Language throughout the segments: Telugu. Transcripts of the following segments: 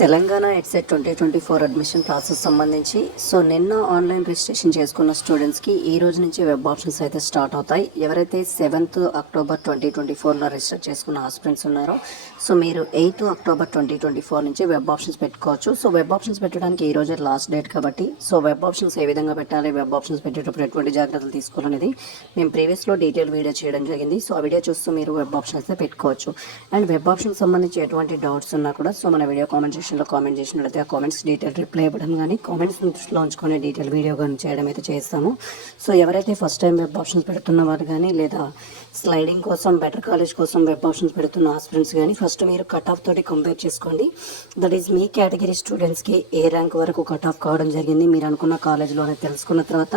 Telangana EdCET twenty twenty four admission process సంబంధించి. సో నిన్న ఆన్లైన్ రిజిస్ట్రేషన్ చేసుకున్న స్టూడెంట్స్కి ఈ రోజు నుంచి వెబ్ ఆప్షన్స్ అయితే స్టార్ట్ అవుతాయి. ఎవరైతే సెవెంత్ అక్టోబర్ ట్వంటీ ట్వంటీ ఫోర్లో రిజిస్టర్ చేసుకున్న ఆస్పిరెంట్స్ ఉన్నారో సో మీరు eighth October twenty twenty four నుంచి వెబ్ ఆప్షన్స్ పెట్టుకోవచ్చు. సో వెబ్ ఆప్షన్స్ పెట్టడానికి ఈ రోజే లాస్ట్ డేట్ కాబట్టి సో వెబ్ ఆప్షన్స్ ఏ విధంగా పెట్టాలి వెబ్ ఆప్షన్స్ పెట్టేటప్పుడు ఎటువంటి జాగ్రత్తలు తీసుకోవాలనేది మేము ప్రీవియస్లో డీటెయిల్ వీడియో చేయడం జరిగింది. సో ఆ వీడియో చూస్తూ మీరు వెబ్ ఆప్షన్స్ అయితే పెట్టుకోవచ్చు. అండ్ వెబ్ ఆప్షన్స్ సంబంధించి ఎటువంటి డౌట్స్ ఉన్నా కూడా సో మన వీడియో కామెంట్ సెక్షన్లో కామెంట్ చేసినట్లయితే ఆ కామెంట్స్ డీటెయిల్ రిప్లై ఇవ్వడం కానీ కామెంట్స్ దృష్టిలో ఉంచుకొని డీటెయిల్ వీడియో కానీ చేయడం అయితే చేస్తాము. సో ఎవరైతే ఫస్ట్ టైం వెబ్ ఆప్షన్స్ పెడుతున్న వారు కానీ లేదా స్లైడింగ్ కోసం బెటర్ కాలేజ్ కోసం వెబ్ ఆప్షన్స్ పెడుతున్న ఆస్పిరెంట్స్ కానీ ఫస్ట్ మీరు కట్ ఆఫ్ తోటి కంపేర్ చేసుకోండి. దట్ ఈస్ మీ కేటగిరీ స్టూడెంట్స్కి ఏ ర్యాంక్ వరకు కట్ ఆఫ్ కావడం జరిగింది మీరు అనుకున్న కాలేజ్లో అనేది తెలుసుకున్న తర్వాత.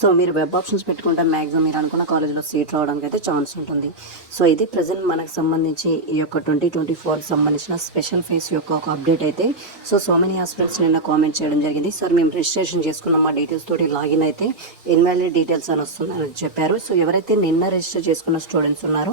సో మీరు వెబ్ ఆప్షన్స్ పెట్టుకుంటే మ్యాక్సిమం మీరు అనుకున్న కాలేజ్లో సీట్ రావడానికి అయితే ఛాన్స్ ఉంటుంది. సో ఇది ప్రజెంట్ మనకు సంబంధించి ఈ యొక్క ట్వంటీ ట్వంటీ ఫోర్కి సంబంధించిన స్పెషల్ ఫేస్ యొక్క ఒక అప్డేట్ అయితే. సో సో మెనీ హాస్పిటల్స్ నిన్న కామెంట్ చేయడం జరిగింది. సార్ మేము రిజిస్ట్రేషన్ చేసుకున్న మా డీటెయిల్స్ తోటి లాగిన్ అయితే. ఇన్వాలిడ్ డీటెయిల్స్ అని వస్తుందని చెప్పారు. సో ఎవరైతే నిన్న రిజిస్టర్ చేసుకున్న స్టూడెంట్స్ ఉన్నారు.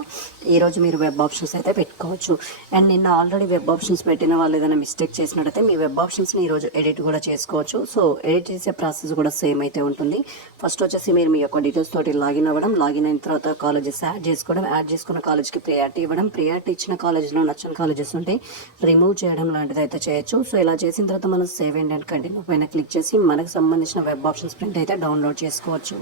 ఈరోజు మీరు వెబ్ ఆప్షన్స్ అయితే పెట్టుకోవచ్చు. అండ్ నిన్న ఆల్రెడీ వెబ్ ఆప్షన్స్ పెట్టిన వాళ్ళు ఏదైనా మిస్టేక్ చేసినట్టయితే మీ వెబ్ ఆప్షన్స్ని ఈరోజు ఎడిట్ కూడా చేసుకోవచ్చు. సో ఎడిట్ చేసే ప్రాసెస్ కూడా సేమ్ అయితే ఉంటుంది. ఫస్ట్ వచ్చేసి మీరు మీ యొక్క డీటెయిల్స్ తోటి లాగిన్ అవ్వడం లాగిన్ అయిన తర్వాత కాలేజెస్ యాడ్ చేసుకోవడం యాడ్ చేసుకున్న కాలేజ్కి ప్రియారిటీ ఇవ్వడం. ప్రియారిటీ ఇచ్చిన కాలేజ్లో నచ్చిన కాలేజెస్ ఉంటే రిమూవ్ చేయడం లాంటిది అయితే చేయొచ్చు. సో ఇలా చేసిన తర్వాత మనం సేవ్ అండ్ అండ్ కంటిన్యూ పైన క్లిక్ చేసి మనకు సంబంధించిన వెబ్ ఆప్షన్స్ ప్రింట్ అయితే డౌన్లోడ్ చేసుకోవచ్చు.